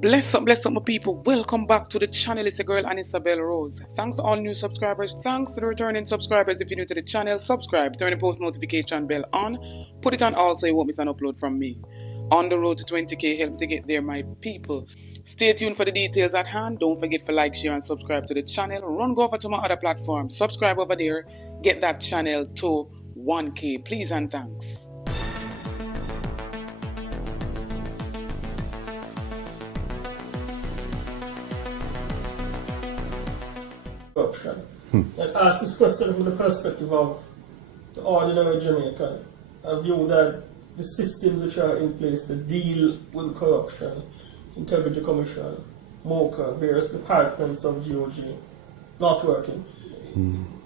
Bless up, my people. Welcome back to the channel. It's your girl, Isabel Rose. Thanks to all new subscribers. Thanks to the returning subscribers. If you're new to the channel, subscribe. Turn the post notification bell on. Put it on all so you won't miss an upload from me. On the road to 20k, help to get there, my people. Stay tuned for the details at hand. Don't forget to like, share, and subscribe to the channel. Go over to my other platform. Subscribe over there. Get that channel to 1k. Please and thanks. Corruption. And ask this question from the perspective of the ordinary Jamaican. A view that the systems which are in place to deal with corruption, Integrity Commission, Mocha, various departments of GOG, not working.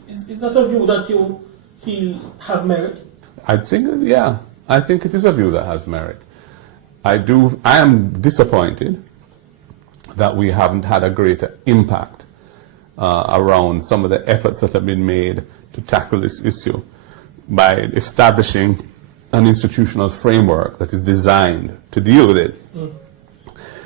Is that a view that you feel have merit? I think it is a view that has merit. I am disappointed that we haven't had a greater impact around some of the efforts that have been made to tackle this issue by establishing an institutional framework that is designed to deal with it.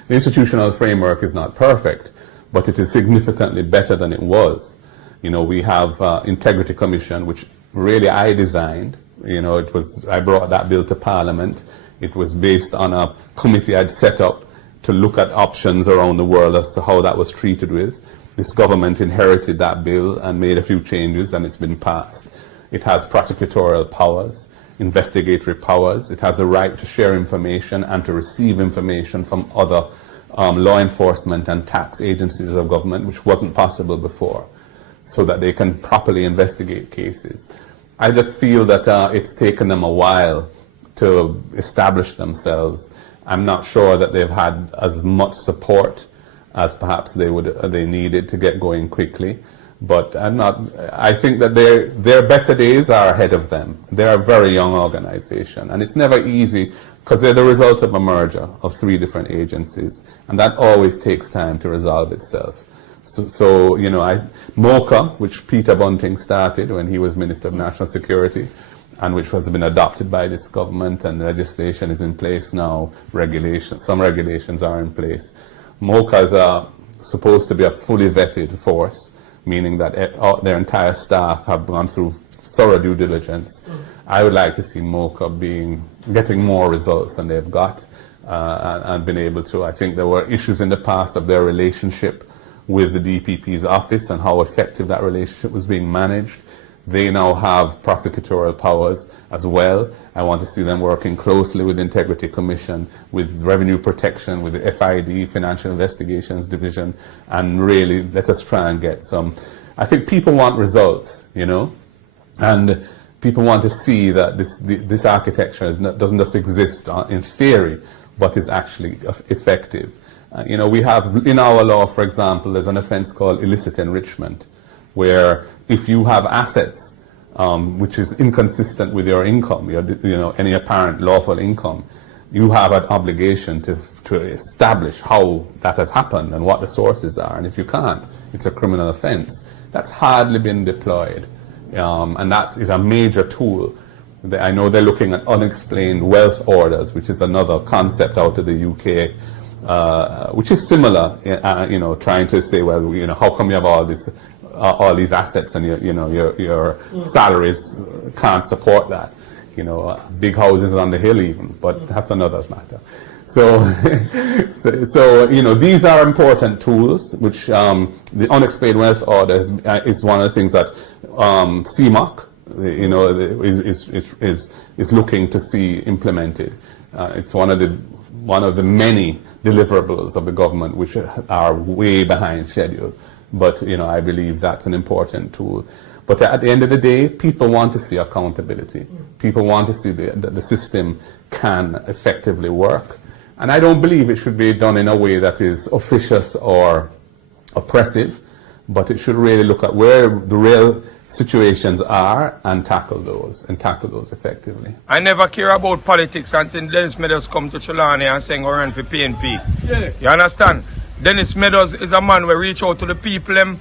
The institutional framework is not perfect, but it is significantly better than it was. You know, we have Integrity Commission, which really I designed. You know, I brought that bill to Parliament. It was based on a committee I'd set up to look at options around the world as to how that was treated with. This government inherited that bill and made a few changes, and it's been passed. It has prosecutorial powers, investigatory powers. It has a right to share information and to receive information from other law enforcement and tax agencies of government, which wasn't possible before, so that they can properly investigate cases. I just feel that it's taken them a while to establish themselves. I'm not sure that they've had as much support as perhaps they needed to get going quickly. But I think that their better days are ahead of them. They're a very young organization, and it's never easy because they're the result of a merger of 3 different agencies, and that always takes time to resolve itself. So you know, Mocha, which Peter Bunting started when he was Minister of National Security, and which has been adopted by this government, and legislation is in place now, some regulations are in place. Mocha is supposed to be a fully vetted force, meaning that their entire staff have gone through thorough due diligence. I would like to see Mocha getting more results than they've got and been able to. I think there were issues in the past of their relationship with the DPP's office and how effective that relationship was being managed. They now have prosecutorial powers as well. I want to see them working closely with the Integrity Commission, with Revenue Protection, with the FID, Financial Investigations Division, and really let us try and get some. I think people want results, you know, and people want to see that this architecture doesn't just exist in theory, but is actually effective. You know, we have in our law, for example, there's an offense called illicit enrichment, where if you have assets which is inconsistent with your income, any apparent lawful income, you have an obligation to establish how that has happened and what the sources are. And if you can't, it's a criminal offense. That's hardly been deployed, and that is a major tool. I know they're looking at unexplained wealth orders, which is another concept out of the UK, which is similar. Trying to say, well, how come you have all these assets and your salaries can't support that? Big houses on the hill even, but that's another matter. So these are important tools, which the unexplained wealth order is one of the things that CMOC, is looking to see implemented. It's one of the many deliverables of the government which are way behind schedule. But I believe that's an important tool. But at the end of the day, people want to see accountability. People want to see that the system can effectively work. And I don't believe it should be done in a way that is officious or oppressive, but it should really look at where the real situations are and tackle those effectively. I never care about politics until Dennis Meadows come to Trelawney and saying go run for PNP. Yeah. You understand? Dennis Meadows is a man who reach out to the people and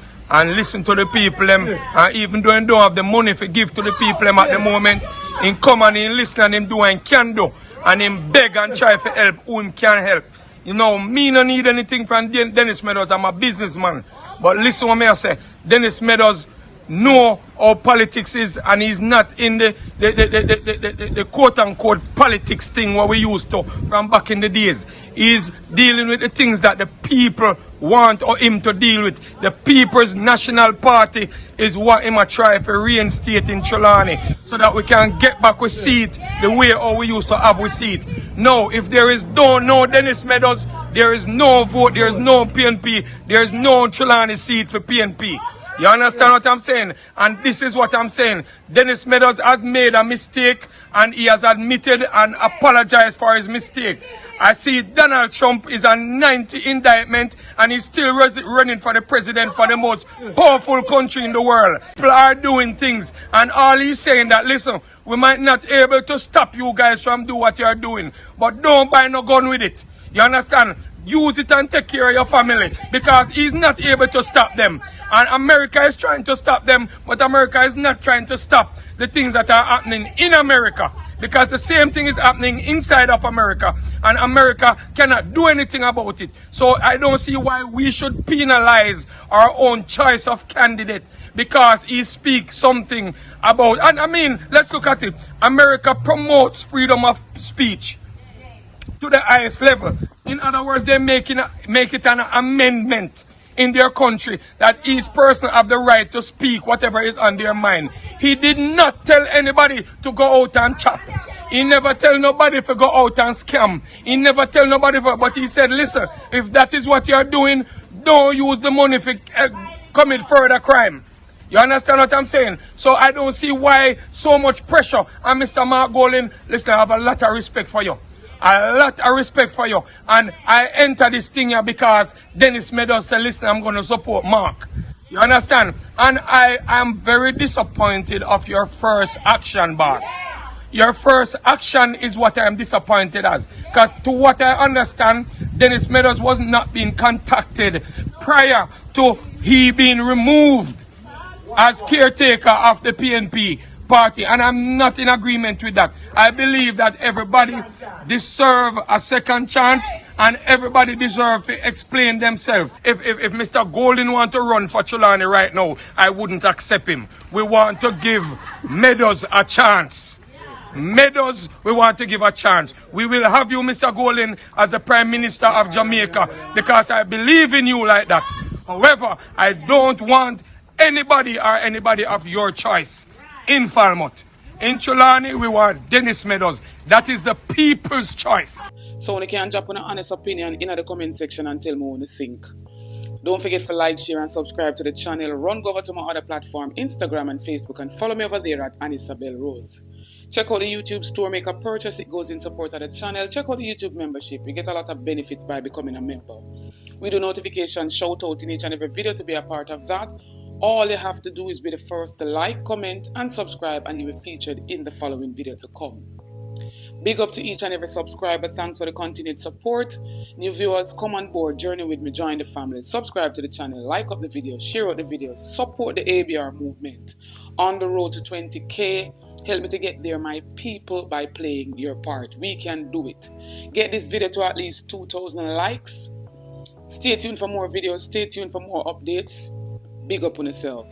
listen to the people and even though he don't have the money to give to the people at the moment, he come and he listen and him do and can do and him beg and try to help who him can help. You know, me no need anything from Dennis Meadows. I'm a businessman. But listen what me I say. Dennis Meadows know how politics is, and he's not in the quote-unquote politics thing what we used to from back in the days. He's dealing with the things that the people want or him to deal with. The People's National Party is what him a try to reinstate in Trelawney so that we can get back with seat the way how we used to have with seat. No, if there is no Dennis Meadows, there is no vote, there is no PNP, there is no Trelawney seat for PNP. You understand what I'm saying? And this is what I'm saying. Dennis Meadows has made a mistake and he has admitted and apologized for his mistake. I see Donald Trump is a 90 indictment and he's still running for the president for the most powerful country in the world. People are doing things and all he's saying that, listen, we might not be able to stop you guys from doing what you're doing, but don't buy no gun with it. You understand? Use it and take care of your family because he's not able to stop them. And America is trying to stop them, but America is not trying to stop the things that are happening in America. Because the same thing is happening inside of America. And America cannot do anything about it. So I don't see why we should penalize our own choice of candidate because he speaks something about... And I mean, let's look at it. America promotes freedom of speech to the highest level. In other words, they make it an amendment in their country that each person have the right to speak whatever is on their mind. He did not tell anybody to go out and chop. He never tell nobody to go out and scam. He never tell nobody, but he said, listen, if that is what you're doing, don't use the money to commit further crime. You understand what I'm saying? So I don't see why so much pressure. And Mr. Mark Golin, listen, I have a lot of respect for you. A lot of respect for you. And I enter this thing here because Dennis Meadows said, listen, I'm going to support Mark. You understand? And I am very disappointed of your first action, boss. Your first action is what I am disappointed as. Because to what I understand, Dennis Meadows was not being contacted prior to he being removed as caretaker of the PNP party, and I'm not in agreement with that. I believe that everybody deserve a second chance and everybody deserve to explain themselves. If Mr. Golden want to run for Trelawney right now, I wouldn't accept him. We want to give Meadows a chance. Meadows, we want to give a chance. We will have you, Mr. Golden, as the Prime Minister of Jamaica because I believe in you like that. However, I don't want anybody of your choice in Falmouth. In Trelawney, we want Dennis Meadows. That is the people's choice. So you can drop an honest opinion in the comment section and tell me what you think. Don't forget to like, share and subscribe to the channel. Run over to my other platform, Instagram and Facebook, and follow me over there at Isabel Rose. Check out the YouTube store, make a purchase, it goes in support of the channel. Check out the YouTube membership, you get a lot of benefits by becoming a member. We do notifications, shout out in each and every video to be a part of that. All you have to do is be the first to like, comment and subscribe and you will be featured in the following video to come. Big up to each and every subscriber, thanks for the continued support. New viewers, come on board, journey with me, join the family, subscribe to the channel, like up the video, share out the video, support the ABR movement. On the road to 20K, help me to get there, my people, by playing your part. We can do it. Get this video to at least 2,000 likes. Stay tuned for more videos, stay tuned for more updates. Big up on yourself.